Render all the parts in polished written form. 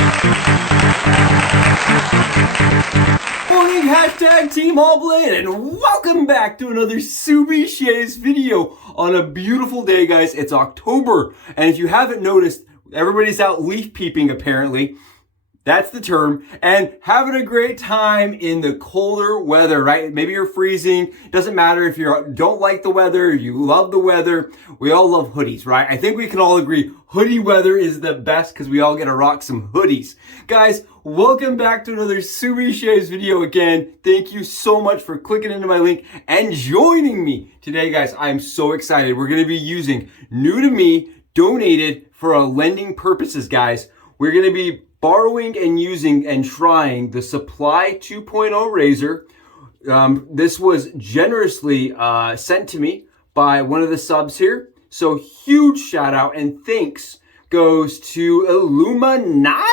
Morning, hashtag Team ONEBLADE, and welcome back to another Subi Shays video on a beautiful day, guys. It's October, and if you haven't noticed, everybody's out leaf peeping apparently. That's the term, and having a great time in the colder weather, right? Maybe you're freezing. Doesn't matter if you don't like the weather, you love the weather. We all love hoodies, right? I think we can all agree hoodie weather is the best because we all get to rock some hoodies. Guys, welcome back to another Subi Shays video again. Thank you so much for clicking into my link and joining me today, guys. I'm so excited. We're going to be using new to me, donated for lending purposes, guys. We're going to be borrowing and using and trying the Supply 2.0 razor. This was generously sent to me by one of the subs here. So huge shout out and thanks goes to Illuminati.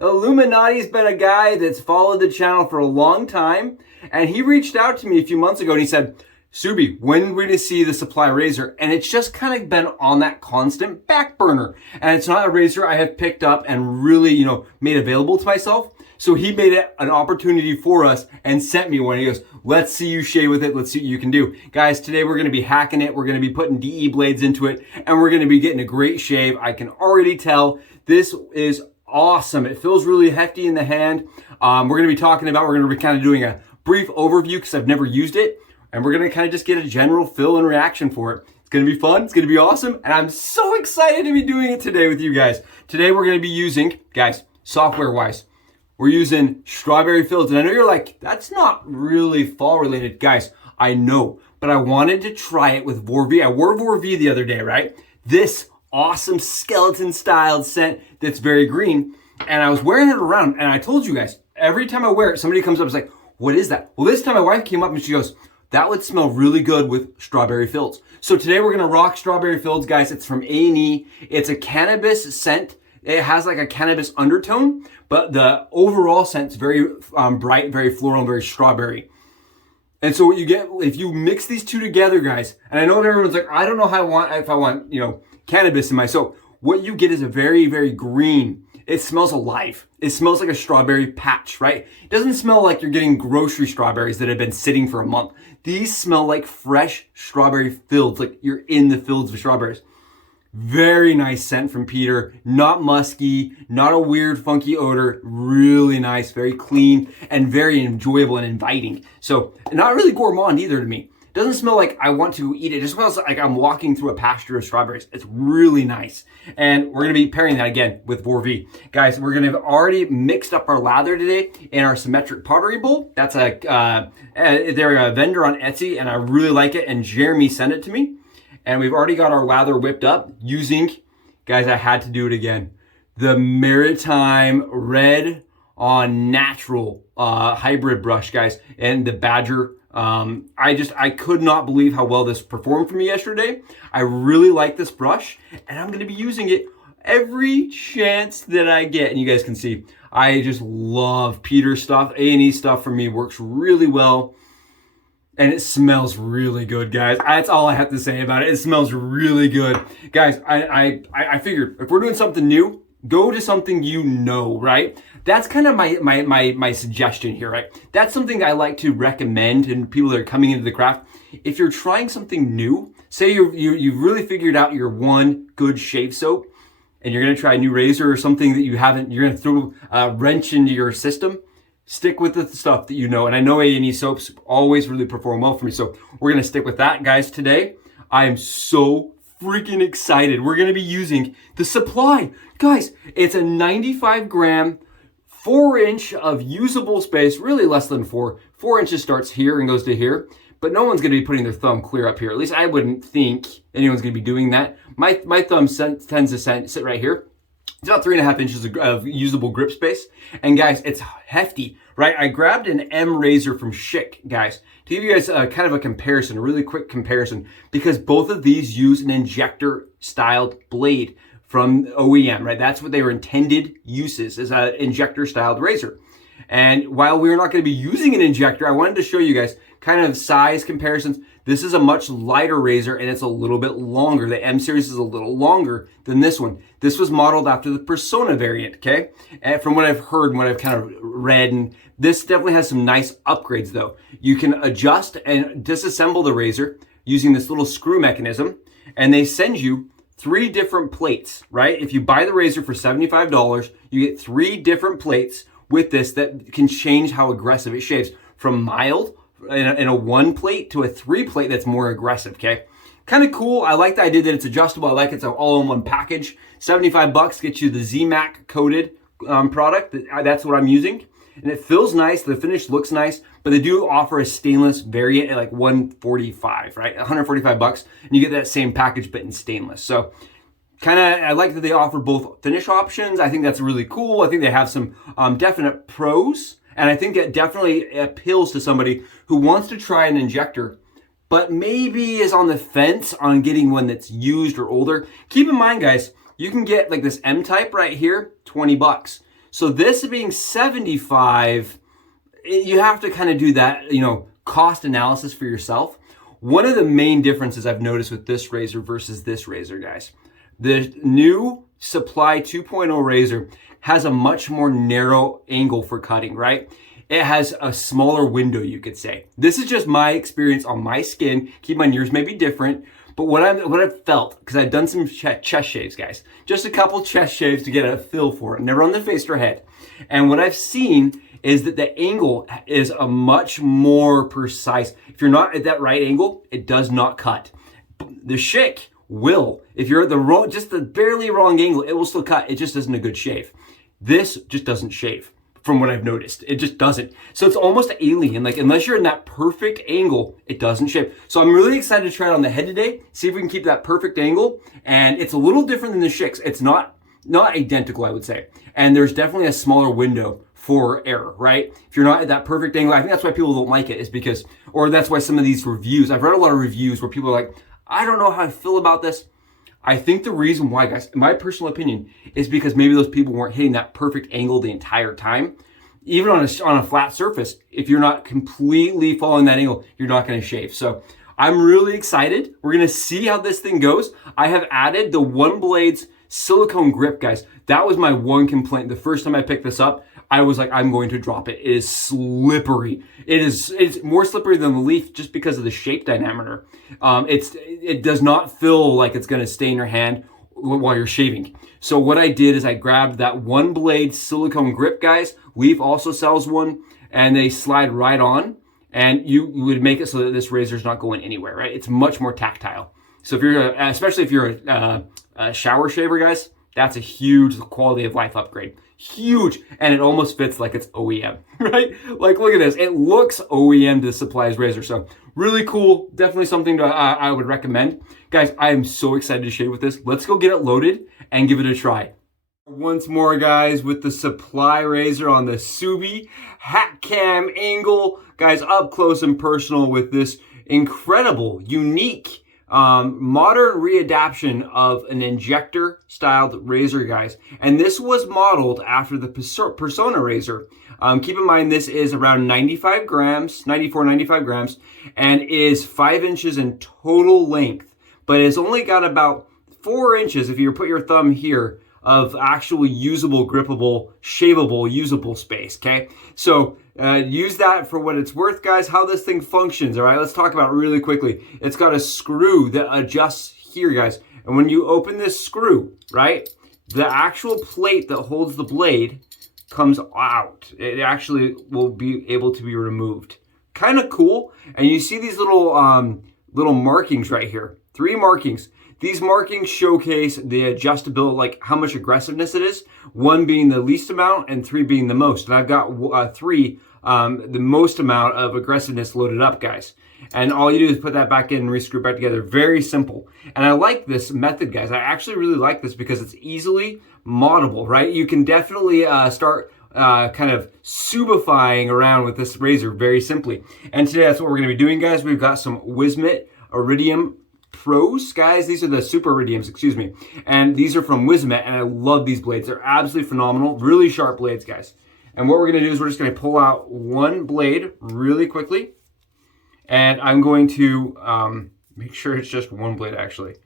Illuminati's been a guy that's followed the channel for a long time. And he reached out to me a few months ago and he said, Subi, when are we going to see the Supply razor? And it's just kind of been on that constant back burner. And it's not a razor I have picked up and really, made available to myself. So he made it an opportunity for us and sent me one. He goes, let's see you shave with it. Let's see what you can do. Guys, today we're going to be hacking it. We're going to be putting DE blades into it. And we're going to be getting a great shave. I can already tell this is awesome. It feels really hefty in the hand. We're going to be kind of doing a brief overview because I've never used it. And we're going to kind of just get a general feel and reaction for it. It's going to be fun. It's going to be awesome. And I'm so excited to be doing it today with you guys. Today we're going to be using, guys, software-wise, we're using strawberry fields. And I know you're like, that's not really fall related. Guys, I know. But I wanted to try it with VOR V. I wore VOR V the other day, right? This awesome skeleton-styled scent that's very green. And I was wearing it around. And I told you guys, every time I wear it, somebody comes up and is like, what is that? Well, this time my wife came up and she goes, that would smell really good with strawberry fields. So today we're going to rock strawberry fields, guys. It's from A&E. It's a cannabis scent. It has like a cannabis undertone, but the overall scent's very bright, very floral, and very strawberry. And so what you get, if you mix these two together, guys, and I know everyone's like, I don't know if I want, cannabis in my soap. What you get is a very, very green. It smells alive. It smells like a strawberry patch, right? It doesn't smell like you're getting grocery strawberries that have been sitting for a month. These smell like fresh strawberry fields, like you're in the fields of strawberries. Very nice scent from Peter. Not musky, not a weird, funky odor. Really nice, very clean, and very enjoyable and inviting. So, not really gourmand either to me. Doesn't smell like I want to eat it. It just smells like I'm walking through a pasture of strawberries. It's really nice. And we're going to be pairing that again with VOR V. Guys, we're going to have already mixed up our lather today in our symmetric pottery bowl. That's they're a vendor on Etsy and I really like it. And Jeremy sent it to me. And we've already got our lather whipped up using, guys, I had to do it again, the Mairatime Red on Natural hybrid brush, guys, and the Badger. I could not believe how well this performed for me yesterday. I really like this brush and I'm going to be using it every chance that I get. And you guys can see, I just love Peter's stuff. A&E stuff for me works really well. And it smells really good, guys. That's all I have to say about it. It smells really good. Guys, I figured if we're doing something new, go to something right? That's kind of my suggestion here, right? That's something I like to recommend to people that are coming into the craft. If you're trying something new, say you've really figured out your one good shave soap, and you're gonna try a new razor or something that you haven't, you're gonna throw a wrench into your system, stick with the stuff that you know. And I know A&E soaps always really perform well for me. So we're gonna stick with that, guys, today. I am so freaking excited. We're gonna be using the Supply. Guys, it's a 95 gram, 4-inch of usable space, really less than 4. 4 inches starts here and goes to here, but no one's gonna be putting their thumb clear up here. At least I wouldn't think anyone's gonna be doing that. My thumb tends to sit right here. It's about 3.5 inches of usable grip space. And guys, it's hefty, right? I grabbed an M razor from Schick, guys, to give you guys kind of a comparison, a really quick comparison, because both of these use an injector styled blade from OEM, right? That's what they were intended uses, as an injector styled razor. And while we're not going to be using an injector, I wanted to show you guys kind of size comparisons. This is a much lighter razor and it's a little bit longer. The M series is a little longer than this one. This was modeled after the Persona variant, okay? And from what I've heard and what I've kind of read, and this definitely has some nice upgrades though. You can adjust and disassemble the razor using this little screw mechanism, and they send you 3 different plates, right? If you buy the razor for $75, you get 3 different plates with this that can change how aggressive it shaves, from mild in a 1 plate to a 3 plate that's more aggressive, okay? Kind of cool. I like the idea that it's adjustable. I like it's an all-in-one package. $75 gets you the ZMAC coated product. That's what I'm using. And it feels nice. The finish looks nice, but they do offer a stainless variant at like $145, right? $145, and you get that same package, but in stainless. So I like that they offer both finish options. I think that's really cool. I think they have some definite pros, and I think that definitely appeals to somebody who wants to try an injector, but maybe is on the fence on getting one that's used or older. Keep in mind, guys, you can get like this M type right here, $20. So this being 75, you have to kind of do that, cost analysis for yourself. One of the main differences I've noticed with this razor versus this razor, guys, the new Supply 2.0 razor has a much more narrow angle for cutting, right? It has a smaller window, you could say. This is just my experience on my skin. Keep in mind, yours may be different. But what I've felt, because I've done some chest shaves, guys, just a couple chest shaves to get a feel for it, never on the face or head. And what I've seen is that the angle is a much more precise. If you're not at that right angle, it does not cut. The Schick will. If you're at just the barely wrong angle, it will still cut. It just isn't a good shave. This just doesn't shave. From what I've noticed, it just doesn't. So it's almost alien. Like, unless you're in that perfect angle, it doesn't shave. So I'm really excited to try it on the head today, see if we can keep that perfect angle. And it's a little different than the Schicks. It's not identical, I would say. And there's definitely a smaller window for error, right? If you're not at that perfect angle, I think that's why people don't like it, is because, or that's why some of these reviews, I've read a lot of reviews where people are like, I don't know how I feel about this. I think the reason why, guys, in my personal opinion, is because maybe those people weren't hitting that perfect angle the entire time. Even on a flat surface, if you're not completely following that angle, you're not going to shave. So I'm really excited. We're going to see how this thing goes. I have added the ONEBLADE's silicone grip, guys. That was my one complaint. The first time I picked this up, I was like, I'm going to drop it. It is slippery. It's more slippery than the Leaf just because of the shape diameter. It does not feel like it's going to stay in your hand while you're shaving. So what I did is I grabbed that ONEBLADE silicone grip, guys. Leaf also sells one, and they slide right on, and you would make it so that this razor is not going anywhere, right? It's much more tactile. So if you're, especially if you're a shower shaver, guys, that's a huge quality of life upgrade. Huge. And it almost fits like it's OEM, right? Like, look at this. It looks OEM to Supply's razor. So really cool. Definitely something I would recommend. Guys, I am so excited to shave with this. Let's go get it loaded and give it a try. Once more, guys, with the Supply razor on the Subi hat cam angle. Guys, up close and personal with this incredible, unique, modern readaptation of an injector styled razor, guys. And this was modeled after the Persona razor. Keep in mind, this is around 95 grams, 95 grams, and is 5 inches in total length, but it's only got about 4 inches, if you put your thumb here, of actual usable, grippable, shaveable, usable space, okay? So use that for what it's worth, guys. How this thing functions, all right? Let's talk about it really quickly. It's got a screw that adjusts here, guys. And when you open this screw, right, the actual plate that holds the blade comes out. It actually will be able to be removed. Kind of cool. And you see these little markings right here. 3 markings. These markings showcase the adjustability, like how much aggressiveness it is. 1 being the least amount and 3 being the most. And I've got 3, the most amount of aggressiveness loaded up, guys. And all you do is put that back in and re-screw it back together. Very simple. And I like this method, guys. I actually really like this because it's easily moddable, right? You can definitely start kind of subifying around with this razor very simply. And today that's what we're going to be doing, guys. We've got some Wizamet Iridium Pros, guys. These are the Super Iridiums, excuse me. And these are from Wizamet, and I love these blades. They're absolutely phenomenal. Really sharp blades, guys. And what we're going to do is we're just going to pull out one blade really quickly. And I'm going to make sure it's just one blade actually.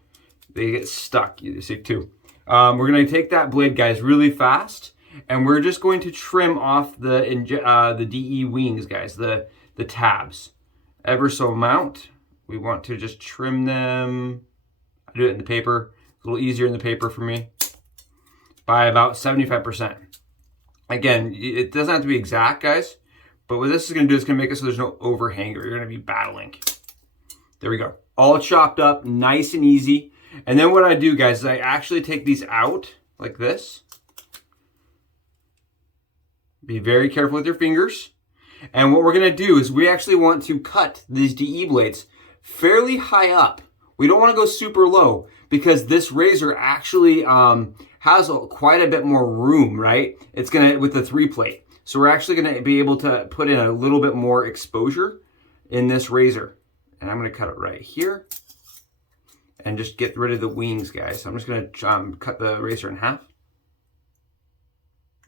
They get stuck, you see two. We're gonna take that blade, guys, really fast, and we're just going to trim off the DE wings, guys, the tabs. Ever so amount. We want to just trim them. I do it in the paper. It's a little easier in the paper for me. By about 75%. Again, it doesn't have to be exact, guys, but what this is gonna do is gonna make it so there's no overhang or you're gonna be battling. There we go. All chopped up, nice and easy. And then what I do, guys, is I actually take these out like this. Be very careful with your fingers. And what we're gonna do is we actually want to cut these DE blades fairly high up. We don't wanna go super low because this razor actually has quite a bit more room, right? It's gonna, with the 3-plate. So we're actually gonna be able to put in a little bit more exposure in this razor. And I'm gonna cut it right here and just get rid of the wings, guys. So I'm just gonna cut the razor in half.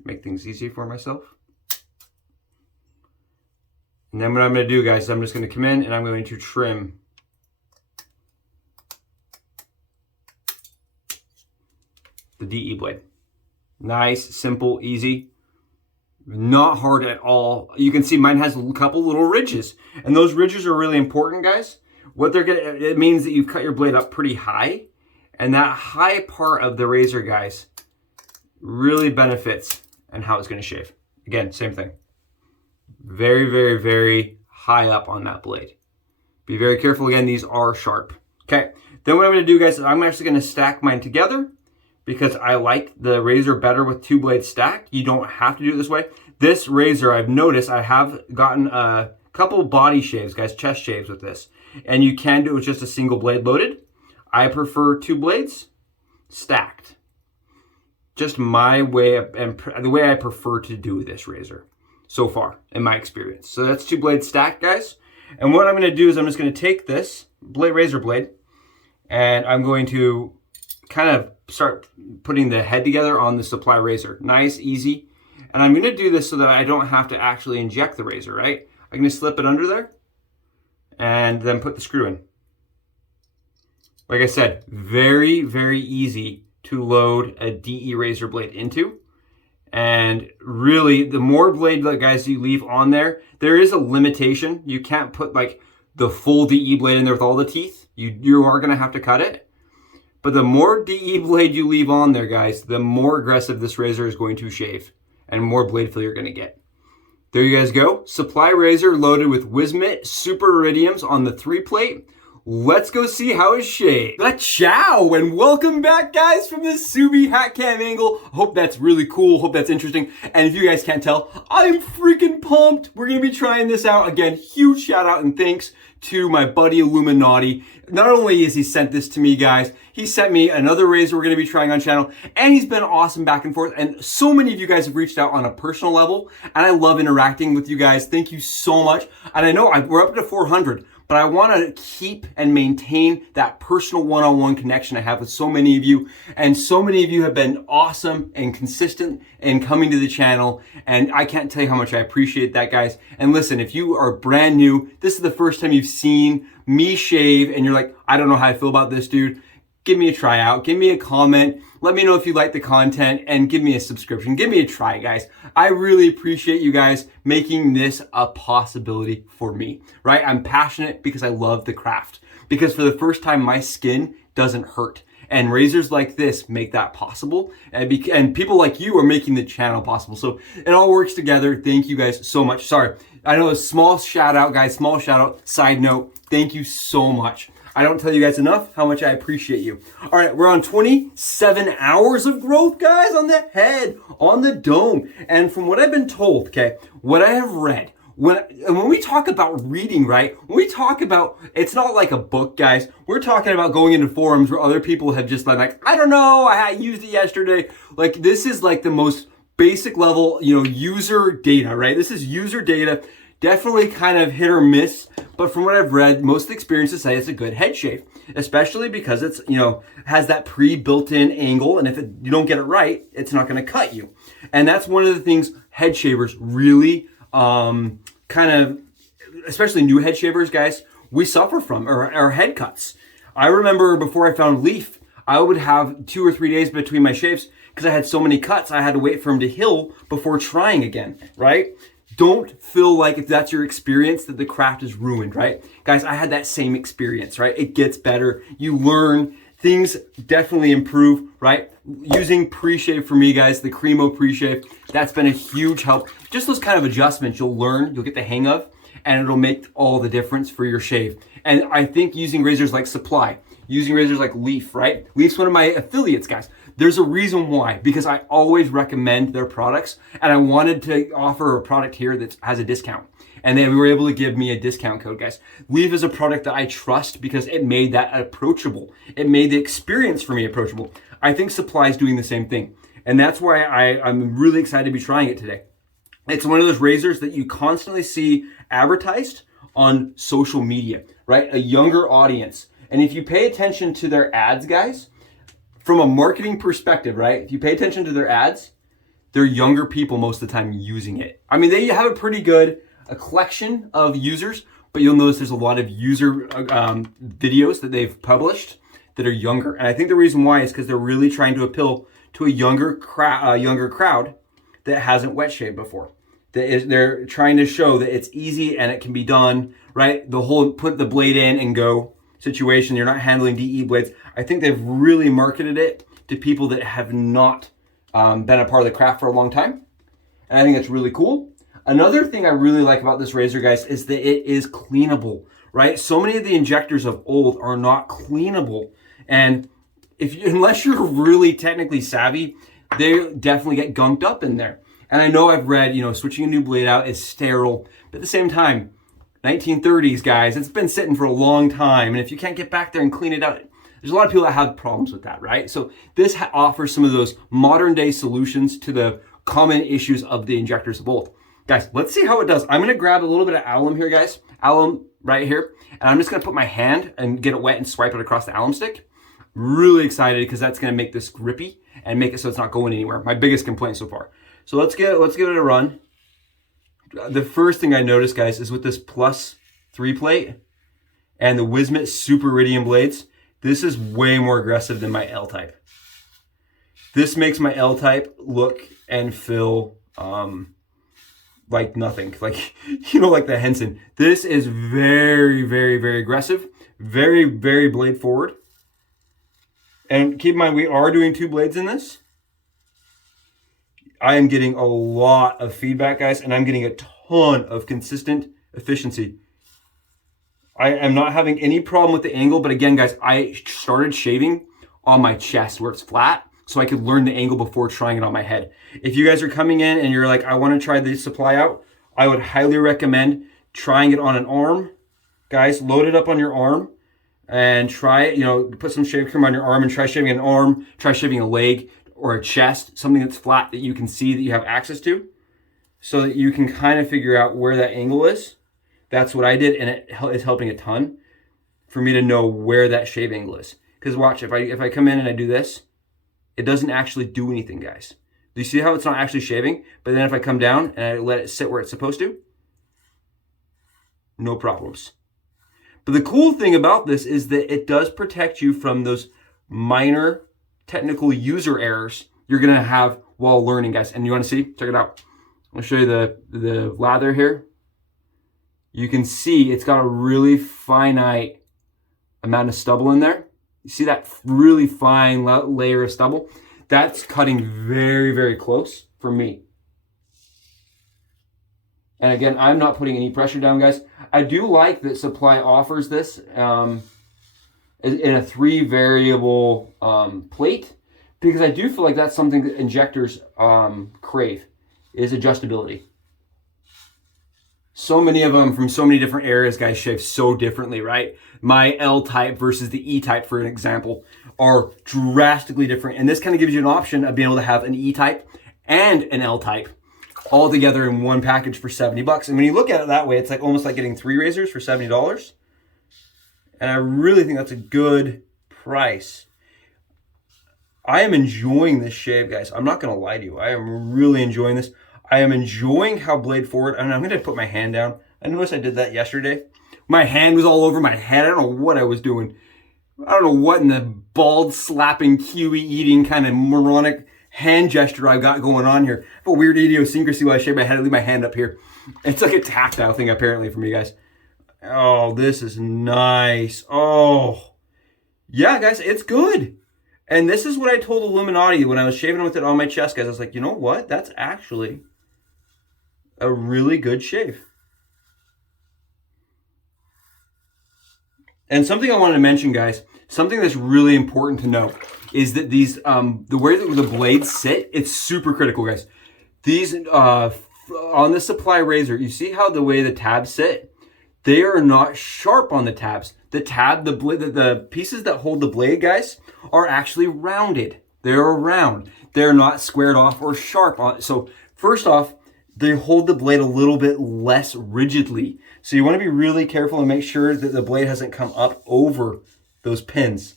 Make things easy for myself. And then what I'm gonna do, guys, is I'm just gonna come in and I'm going to trim the DE blade. Nice, simple, easy. Not hard at all. You can see mine has a couple little ridges, and those ridges are really important, guys. What they're gonna, it means that you've cut your blade up pretty high, and that high part of the razor, guys, really benefits in how it's gonna shave. Again, same thing. Very, very, very high up on that blade. Be very careful. Again, these are sharp. Okay, then what I'm gonna do, guys, is I'm actually gonna stack mine together because I like the razor better with 2 blades stacked. You don't have to do it this way. This razor, I've noticed, I have gotten a couple body shaves, guys, chest shaves with this. And you can do it with just a single blade loaded. I prefer 2 blades stacked. Just my way of, and the way I prefer to do this razor so far in my experience. So that's 2 blades stacked, guys. And what I'm gonna do is I'm just gonna take this razor blade and I'm going to kind of start putting the head together on the supply razor. Nice, easy. And I'm gonna do this so that I don't have to actually inject the razor, right? I'm gonna slip it under there and then put the screw in. Like I said, very, very easy to load a DE razor blade into. And really, the more blade, guys, you leave on there, there is a limitation. You can't put like the full DE blade in there with all the teeth. You are gonna have to cut it. But the more DE blade you leave on there, guys, the more aggressive this razor is going to shave and more blade fill you're gonna get. There you guys go. Supply razor loaded with Wizamet Super Iridiums on the 3-plate. Let's go see how it's shaved. Ciao and welcome back, guys, from the Subi hat cam angle. Hope that's really cool. Hope that's interesting. And if you guys can't tell, I'm freaking pumped. We're gonna be trying this out. Again, huge shout out and thanks to my buddy Illuminati. Not only has he sent this to me, guys, he sent me another razor we're gonna be trying on channel, and he's been awesome back and forth. And so many of you guys have reached out on a personal level, and I love interacting with you guys. Thank you so much. And I know we're up to 400. But I want to keep and maintain that personal one-on-one connection I have with so many of you. And so many of you have been awesome and consistent in coming to the channel. And I can't tell you how much I appreciate that, guys. And listen, if you are brand new, this is the first time you've seen me shave and you're like, I don't know how I feel about this, dude. Give me a try out. Give me a comment. Let me know if you like the content and give me a subscription. Give me a try, guys. I really appreciate you guys making this a possibility for me, right? I'm passionate because I love the craft. Because for the first time, my skin doesn't hurt. And razors like this make that possible. And people like you are making the channel possible. So it all works together. Thank you guys so much. Sorry, I know a small shout out, guys. Small shout out. Side note, thank you so much. I don't tell you guys enough how much I appreciate you. All right, we're on 27 hours of growth, guys, on the head, on the dome. And from what I've been told, okay, what I have read, when we talk about reading, right, when we talk about, it's not like a book, guys. We're talking about going into forums where other people have just been like, I don't know, I used it yesterday. Like, this is like the most basic level, user data, right? This is user data. Definitely kind of hit or miss, but from what I've read, most experiences say it's a good head shave, especially because it's, has that pre-built-in angle, and if you don't get it right, it's not gonna cut you. And that's one of the things head shavers really kind of especially new head shavers, guys, we suffer from are head cuts. I remember before I found Leaf, I would have 2 or 3 days between my shaves because I had so many cuts. I had to wait for them to heal before trying again, right? Don't feel like if that's your experience that the craft is ruined, right? Guys, I had that same experience, right? It gets better. You learn. Things definitely improve, right? Using pre-shave for me, guys, the Cremo pre-shave, that's been a huge help. Just those kind of adjustments you'll learn, you'll get the hang of, and it'll make all the difference for your shave. And I think using razors like Supply, using razors like Leaf, right? Leaf's one of my affiliates, guys. There's a reason why, because I always recommend their products, and I wanted to offer a product here that has a discount. And they were able to give me a discount code, guys. Leaf is a product that I trust because it made that approachable. It made the experience for me approachable. I think Supply is doing the same thing. And that's why I'm really excited to be trying it today. It's one of those razors that you constantly see advertised on social media, right? A younger audience. And if you pay attention to their ads, guys, from a marketing perspective, right? If you pay attention to their ads, they're younger people most of the time using it. I mean, they have a pretty good collection of users, but you'll notice there's a lot of user videos that they've published that are younger. And I think the reason why is because they're really trying to appeal to a younger crowd that hasn't wet shaved before. They're trying to show that it's easy and it can be done, right? The whole put the blade in and go situation. You're not handling DE blades. I think they've really marketed it to people that have not been a part of the craft for a long time. And I think that's really cool. Another thing I really like about this razor, guys, is that it is cleanable, right? So many of the injectors of old are not cleanable. And unless you're really technically savvy, they definitely get gunked up in there. And I know I've read, switching a new blade out is sterile, but at the same time, 1930s, guys, it's been sitting for a long time. And if you can't get back there and clean it out, there's a lot of people that have problems with that, right? So this offers some of those modern day solutions to the common issues of the injectors of old. Guys, let's see how it does. I'm gonna grab a little bit of alum here, guys. Alum right here. And I'm just gonna put my hand and get it wet and swipe it across the alum stick. Really excited because that's gonna make this grippy and make it so it's not going anywhere. My biggest complaint so far. So let's give it a run. The first thing I noticed, guys, is with this +3 plate and the Wizamet Super Iridium blades, this is way more aggressive than my L-type. This makes my L-type look and feel like nothing, like the Henson. This is very, very, very aggressive, very, very blade forward. And keep in mind, we are doing 2 blades in this. I am getting a lot of feedback, guys, and I'm getting a ton of consistent efficiency. I am not having any problem with the angle, but again, guys, I started shaving on my chest where it's flat, so I could learn the angle before trying it on my head. If you guys are coming in and you're like, I want to try the Supply out, I would highly recommend trying it on an arm. Guys, load it up on your arm and try it, put some shave cream on your arm and try shaving an arm, try shaving a leg or a chest, something that's flat that you can see that you have access to so that you can kind of figure out where that angle is. That's what I did, and it is helping a ton for me to know where that shave angle is. Because watch, if I come in and I do this, it doesn't actually do anything, guys. Do you see how it's not actually shaving? But then if I come down and I let it sit where it's supposed to, no problems. But the cool thing about this is that it does protect you from those minor technical user errors you're gonna have while learning, guys. And you wanna see? Check it out. I'll show you the lather here. You can see it's got a really finite amount of stubble in there. You see that really fine layer of stubble? That's cutting very, very close for me. And again, I'm not putting any pressure down, guys. I do like that Supply offers this in a 3 variable plate, because I do feel like that's something that injectors crave, is adjustability. So many of them from so many different areas, guys, shave so differently, right? My L-type versus the E-type, for an example, are drastically different. And this kind of gives you an option of being able to have an E-type and an L-type all together in one package for $70. And when you look at it that way, it's like almost like getting 3 razors for $70. And I really think that's a good price. I am enjoying this shave, guys. I'm not going to lie to you. I am really enjoying this. I am enjoying how blade forward, and I'm going to put my hand down. I noticed I did that yesterday. My hand was all over my head. I don't know what I was doing. I don't know what in the bald slapping, kiwi eating kind of moronic hand gesture I got going on here. I have a weird idiosyncrasy while I shave my head. I leave my hand up here. It's like a tactile thing apparently for me, guys. Oh, this is nice. Oh, yeah, guys, it's good. And this is what I told Illuminati when I was shaving with it on my chest, guys. I was like, you know what? That's actually a really good shave. And something I wanted to mention, guys, something that's really important to know is that these, the way that the blades sit, it's super critical, guys. These, on the supply razor, you see how the way the tabs sit? They are not sharp on the tabs. The pieces that hold the blade, guys, are actually rounded. They're round. They're not squared off or sharp on. So first off, they hold the blade a little bit less rigidly. So you want to be really careful and make sure that the blade hasn't come up over those pins.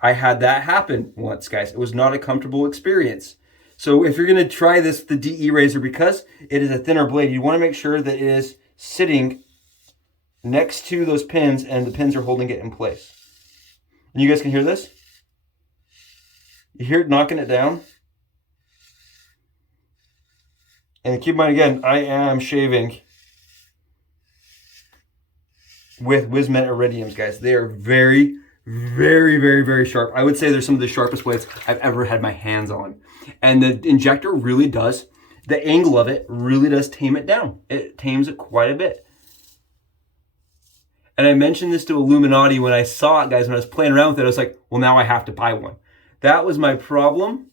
I had that happen once, guys. It was not a comfortable experience. So if you're going to try this, the DE razor, because it is a thinner blade, you want to make sure that it is sitting next to those pins and the pins are holding it in place. And you guys can hear this? You hear it knocking it down? And keep in mind, again, I am shaving with Wizamet Iridiums, guys. They are very, very, very, very sharp. I would say they're some of the sharpest blades I've ever had my hands on. And the injector really does, the angle of it really does tame it down. It tames it quite a bit. And I mentioned this to Illuminati when I saw it, guys, when I was playing around with it. I was like, well, now I have to buy one. That was my problem.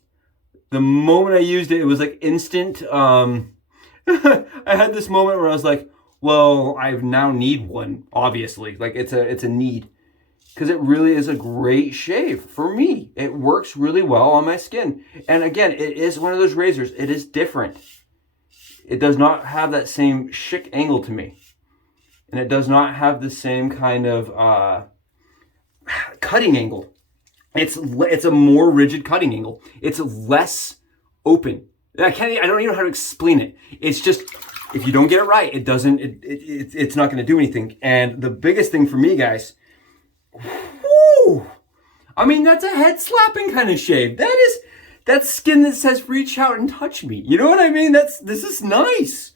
The moment I used it, it was like instant. I had this moment where I was like, well, I now need one, obviously. Like it's a need. Because it really is a great shave for me. It works really well on my skin. And again, it is one of those razors. It is different. It does not have that same chic angle to me. And it does not have the same kind of cutting angle. It's a more rigid cutting angle. It's less open. I don't even know how to explain it. It's just, if you don't get it right, it's not going to do anything. And the biggest thing for me, guys, whoo, I mean, that's a head slapping kind of shave. That's skin that says reach out and touch me. You know what I mean? This is nice.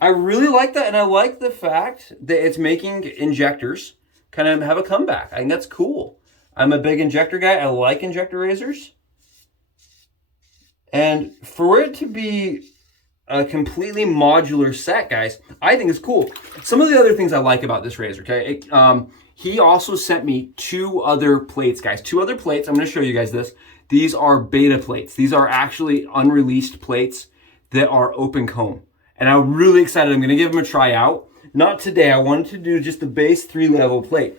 I really like that, and I like the fact that it's making injectors kind of have a comeback. I think that's cool. I'm a big injector guy. I like injector razors. And for it to be a completely modular set, guys, I think it's cool. Some of the other things I like about this razor, okay? He also sent me 2 other plates, guys. 2 other plates. I'm going to show you guys this. These are beta plates. These are actually unreleased plates that are open comb. And I'm really excited. I'm going to give them a try out. Not today. I wanted to do just the base 3-level plate.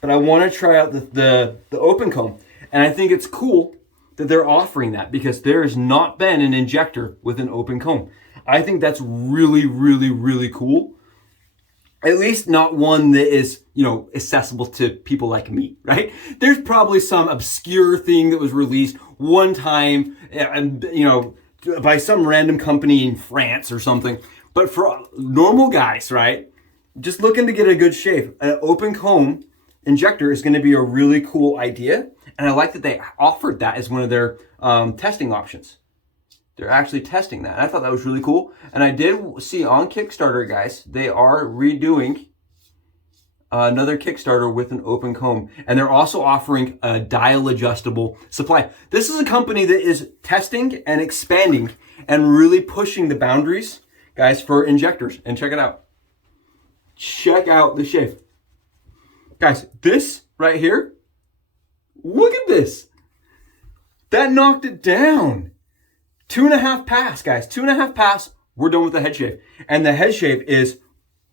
But I want to try out the open comb. And I think it's cool that they're offering that because there has not been an injector with an open comb. I think that's really, really, really cool. At least not one that is, accessible to people like me, right? There's probably some obscure thing that was released one time, and by some random company in France or something. But for normal guys, right, just looking to get a good shave, an open comb injector is going to be a really cool idea. And I like that they offered that as one of their testing options. They're actually testing that. I thought that was really cool. And I did see on Kickstarter, guys, they are redoing another Kickstarter with an open comb. And they're also offering a dial adjustable supply. This is a company that is testing and expanding and really pushing the boundaries, guys, for injectors. And check it out. Check out the shave. Guys, this right here, look at this. That knocked it down. 2.5 pass, guys. 2.5 pass. We're done with the head shave. And the head shave is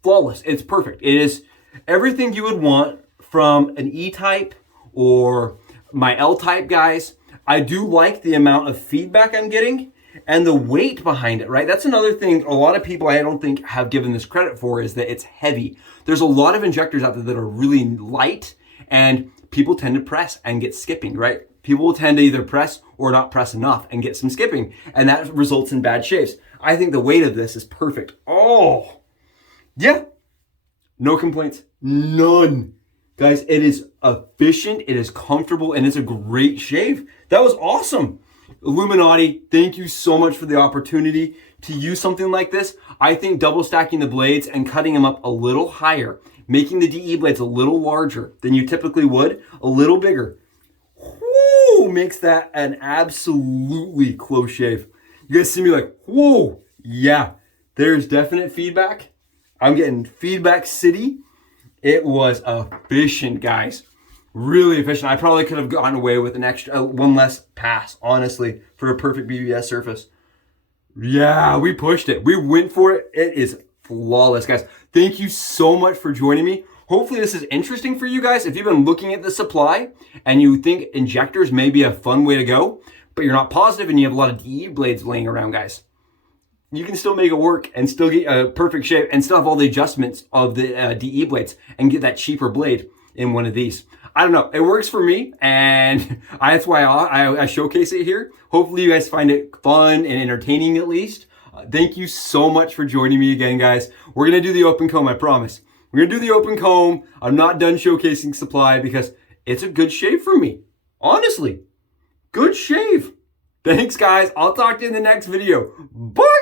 flawless. It's perfect. It is everything you would want from an E-type or my L-type, guys. I do like the amount of feedback I'm getting and the weight behind it, right? That's another thing a lot of people I don't think have given this credit for is that it's heavy. There's a lot of injectors out there that are really light and people tend to press and get skipping, right? People will tend to either press or not press enough and get some skipping, and that results in bad shaves. I think the weight of this is perfect. Oh, yeah. No complaints. None. Guys, it is efficient, it is comfortable, and it's a great shave. That was awesome. Illuminati, thank you so much for the opportunity to use something like this. I think double stacking the blades and cutting them up a little higher, making the DE blades a little larger than you typically would, a little bigger, whoo, makes that an absolutely close shave. You guys see me like, whoa, yeah, there's definite feedback. I'm getting feedback city. It was efficient, guys. Really efficient. I probably could have gotten away with an extra, one less pass, honestly, for a perfect BBS surface. Yeah, we pushed it. We went for it. It is flawless, guys. Thank you so much for joining me. Hopefully this is interesting for you guys. If you've been looking at the supply and you think injectors may be a fun way to go, but you're not positive and you have a lot of DE blades laying around, guys, you can still make it work and still get a perfect shape and still have all the adjustments of the DE blades and get that cheaper blade in one of these. I don't know. It works for me, and that's why I showcase it here. Hopefully you guys find it fun and entertaining at least. Thank you so much for joining me again, guys. We're going to do the open comb, I promise. We're going to do the open comb. I'm not done showcasing supply because it's a good shave for me. Honestly, good shave. Thanks, guys. I'll talk to you in the next video. Bye.